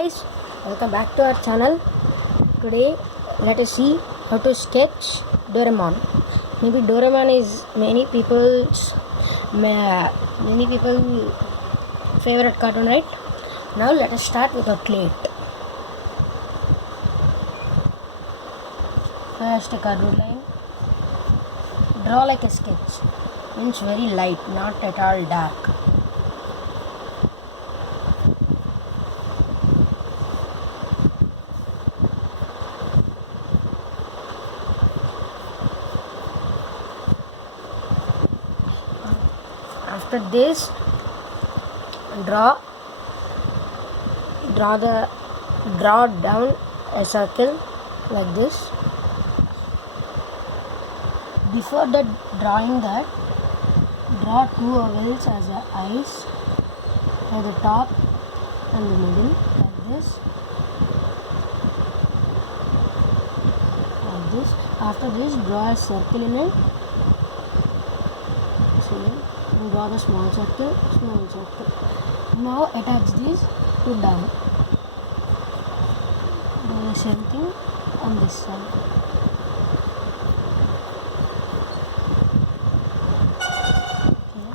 Guys, welcome back to our channel. Today let us see how to sketch Doraemon. Maybe Doraemon is many people's favorite cartoon, right? Now let us start with a plate. First a cardboard line. Draw like a sketch. Means very light, not at all dark. After this, draw down a circle like this. Before that, drawing that, draw two ovals as the eyes at the top and the middle like this. Like this. After this, draw a circle in it. See. And draw the small circle. Now attach this to down. Do the same thing on this side. Okay.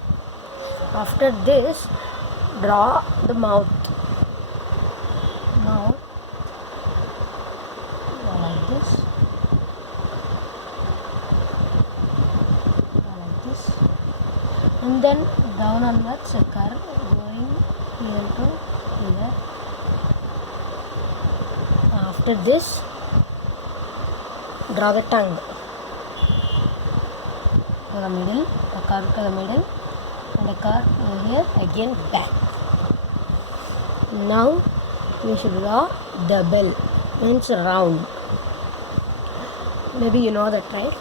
After this, draw the mouth. Draw like this. And then down onwards a curve going here to here. After this, draw the tongue to the middle, a curve to the middle, and a curve over here again back. Now we should draw the bell, means round. Maybe you know that, right?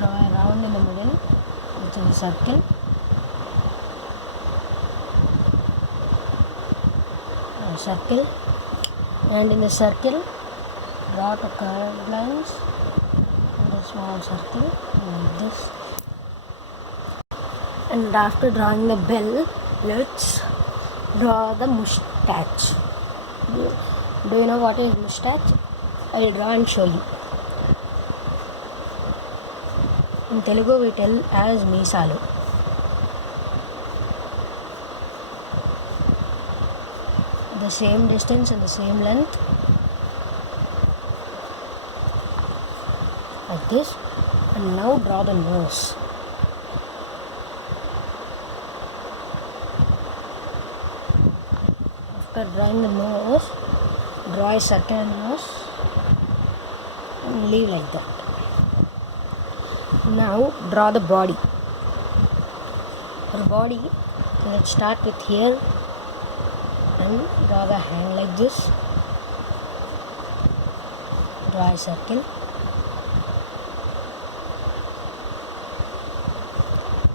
Draw a round in the middle, which is a circle. A circle, and in the circle, draw two curved lines and a small circle like this. And after drawing the bell, let's draw the moustache. Do you know what is moustache? I will draw and show you. In Telugu we tell as meesalu. The same distance and the same length like this. And now draw the nose. After drawing the nose, draw a circle nose and leave like that. Now draw the body. For the body, let's start with here and draw the hand like this. Draw a circle.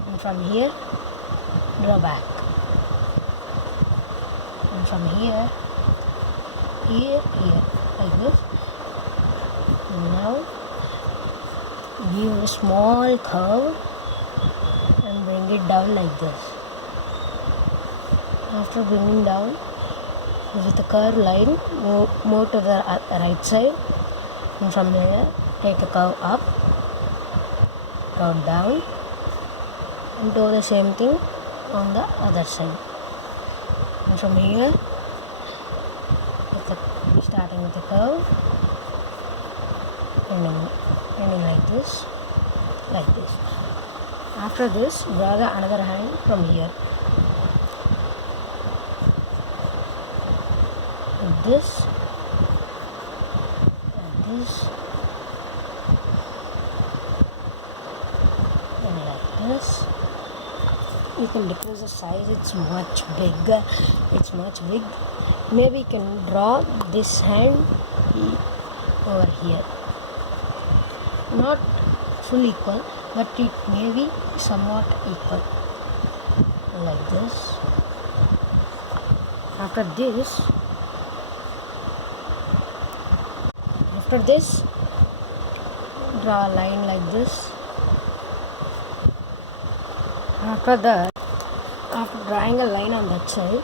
And from here, draw back. And from here, like this. And now give a small curve and bring it down like this. After bringing down with the curved line, move to the right side, and from there take a curve up, curve down, and do the same thing on the other side. And from here, starting with the curve, ending like this. After this, draw the another hand from here. Like this. And like this. You can decrease the size, it's much bigger. Maybe you can draw this hand over here. Not full equal, but it may be somewhat equal. Like this. After this, draw a line like this. After that, After drawing a line on that side,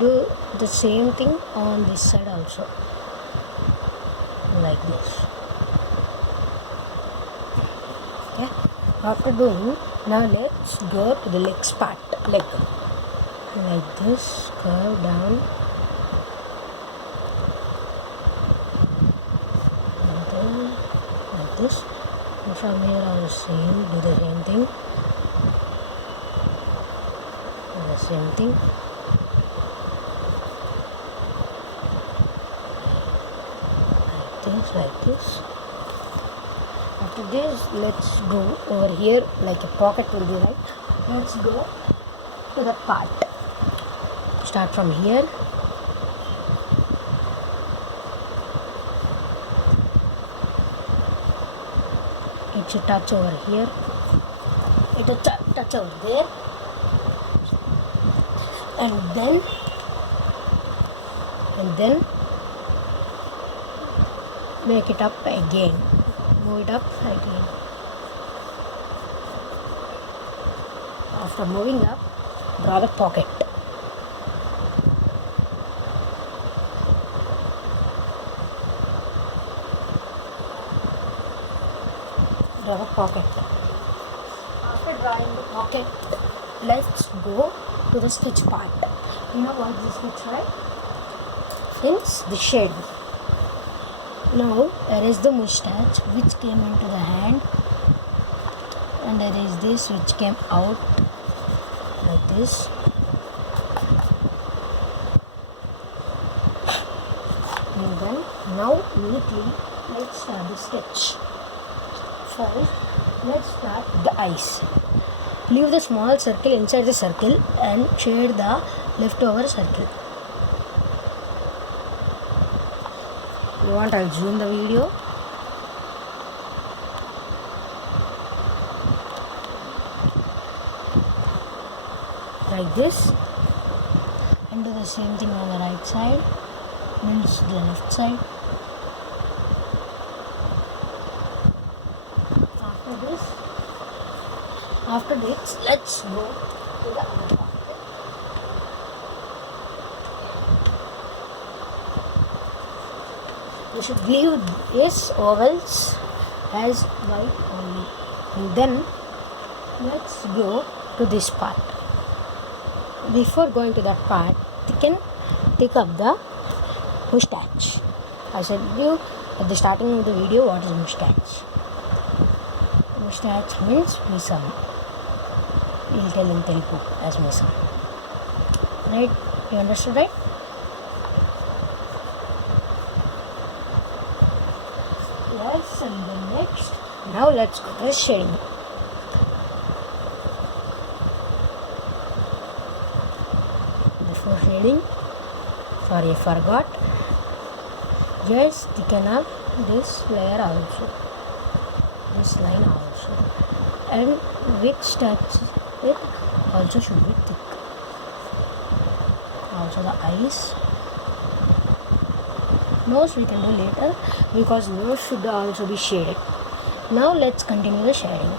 do the same thing on this side also, like this. Okay. After doing, now let's go to the legs part. Leg, like this, curve down, and then like this. And from here also do the same thing. The same thing. Like this. After this, let's go over here, like a pocket will be right. Let's go to the part. Start from here. It should touch over here. It will touch over there. And then make it up again. Move it up again. After moving up, draw the pocket. Draw the pocket. After drawing the pocket, let's go to the sketch part. You know what is the sketch, right? Hence the shade. Now erase the moustache which came into the hand, and erase this which came out like this. And then now neatly let's start the sketch. First, let's start the eyes. Leave the small circle inside the circle and shade the leftover circle. You want, I'll zoom the video. Like this. And do the same thing on the right side. Means the left side. After this, let's go to the other part. You should leave these ovals as white only. And then let's go to this part. Before going to that part, you can take up the moustache. I said you at the starting of the video what is moustache. Moustache means misam. We'll tell in Telugu as misam. Right? You understood, right? Yes, and then next. Now let's go to shading. Before shading, sorry I forgot. Just thicken up this layer also. This line also. And which touch it also should be thick. Also the eyes. Nose we can do later because nose should also be shaded. Now let's continue the shading.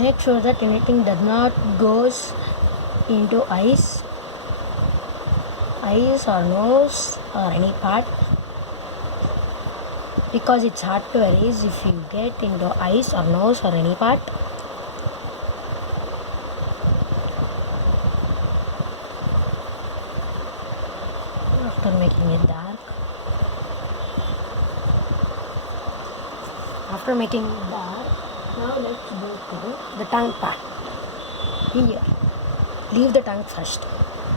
Make sure that anything does not goes into eyes or nose or any part, because it's hard to erase if you get into eyes or nose or any part. After making it dark, now let's go to the tongue part. Here, leave the tongue first.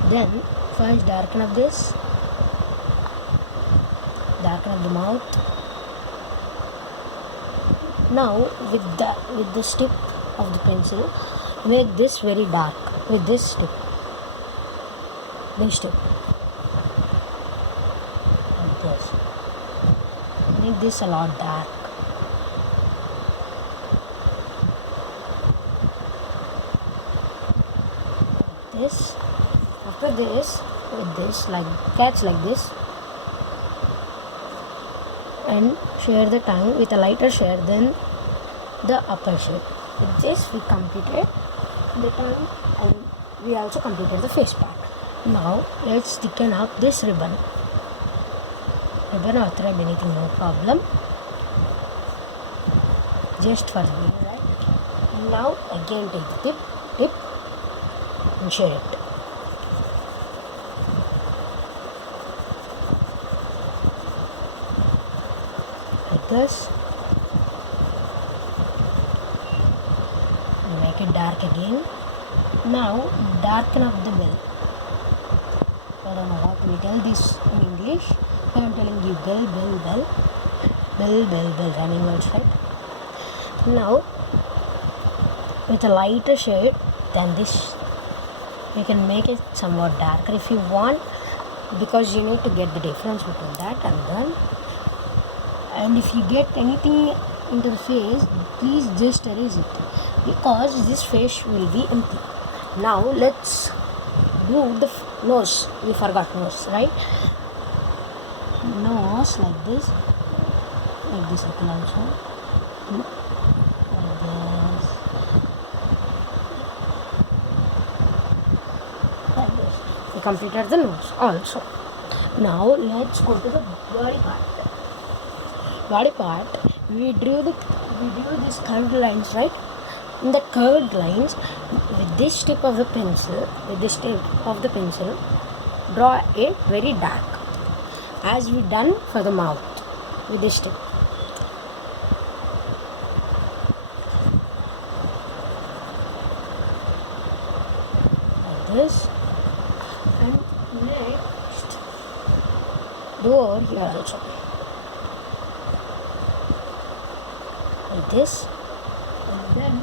Then first darken up this, darken up the mouth. Now with the tip of the pencil, make this very dark with this tip. This tip. Like this. Make this a lot dark. Like this. After this, with this, like catch like this, and shade the tongue with a lighter shade than the upper shade. With this we completed the tongue and we also completed the face part. Now let's thicken up this ribbon or thread, anything, no problem, just for the right. Now again take the tip and shade it. Like this, and make it dark again. Now darken up the bell. I don't know what we tell this in English. I am telling you bell, running words, right? Now with a lighter shade than this, you can make it somewhat darker if you want, because you need to get the difference between that and then. And if you get anything into the face, please just erase it, because this face will be empty. Now let's do the nose. We forgot nose, right? Nose like this I can also like this, like this. We completed the nose also. Now let's go to the body part. We drew these curved lines, right? In the curved lines, with this tip of the pencil, draw it very dark, as we done for the mouth with this tip. Like this, and next do over here also. Like this, and then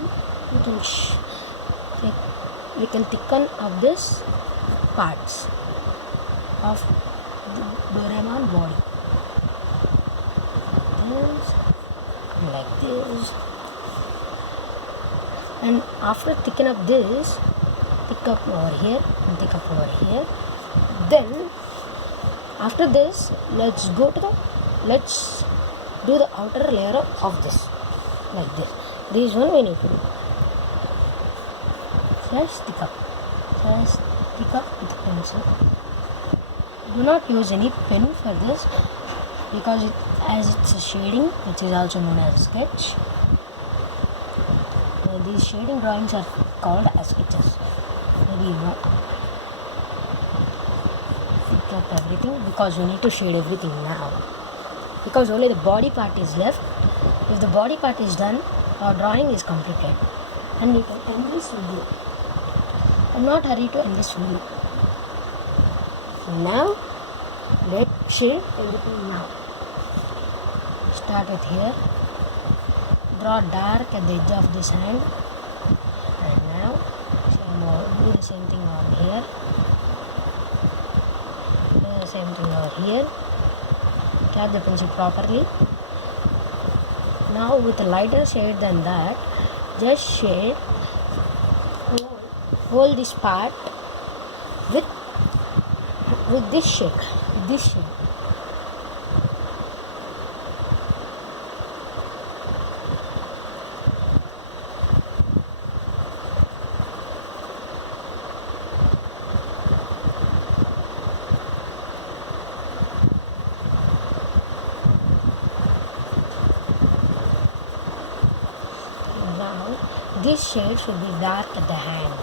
we can thicken up this parts of the Doraemon body. Like this, and after thicken up this, thick up over here and thick up over here. Then after this, let's do the outer layer of this, like this. This one we need to do. Just thick up with pencil. Do not use any pen for this, because as it's a shading, which is also known as sketch. These shading drawings are called as sketches. Maybe you know. Thick up everything, because we need to shade everything now, because only the body part is left. If the body part is done, our drawing is completed, and you can end this video. I'm not hurry to end this video. Now let's shade everything now. Start with here. Draw dark at the edge of this hand, and now do the same thing on here. Do the same thing over here. Catch the pencil properly. Now with a lighter shade than that, just shade, hold this part with this shade. Now this shade should be dark at the hand.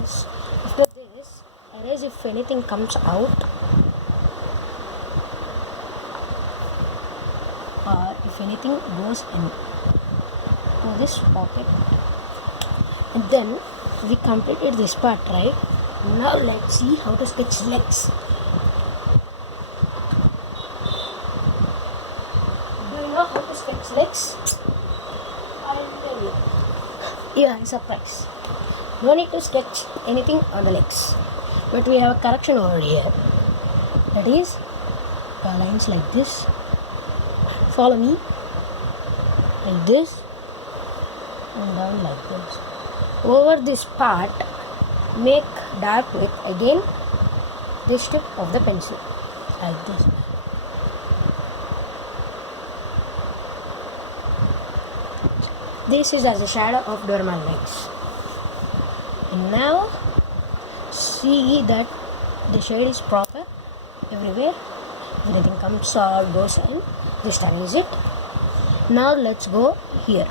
Yes. After this, erase if anything comes out, or if anything goes into this pocket. And then we completed this part, right? Now let's see how to sketch legs. Do you know how to sketch legs? I'll tell you. Yeah, surprise. No need to sketch anything on the legs, but we have a correction over here. That is, the lines like this. Follow me. Like this, and down like this. Over this part, make dark with again this tip of the pencil like this. This is as a shadow of Doraemon legs. And now see that the shade is proper everywhere. Everything comes or goes in. Just erase it. Now let's go here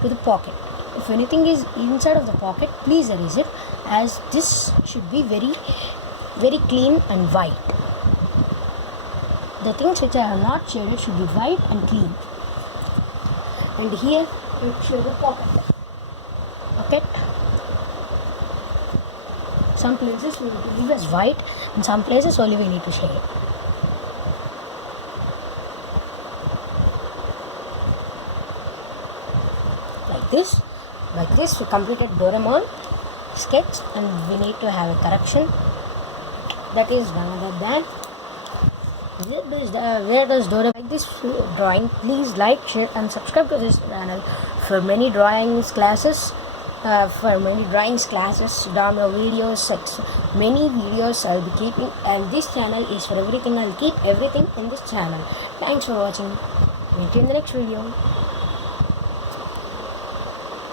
to the pocket. If anything is inside of the pocket, please erase it, as this should be very clean and white. The things which are not shaded should be white and clean. And here it shows the pocket. Some places we need to leave as white, and some places only we need to shade it. Like this we completed Doraemon sketch, and we need to have a correction. That is none other than where does Doraemon like this drawing. Please like, share and subscribe to this channel for many drawings classes. Download videos, such many videos I'll be keeping, and this channel is for everything. I'll keep everything in this channel. Thanks for watching. Meet you in the next video.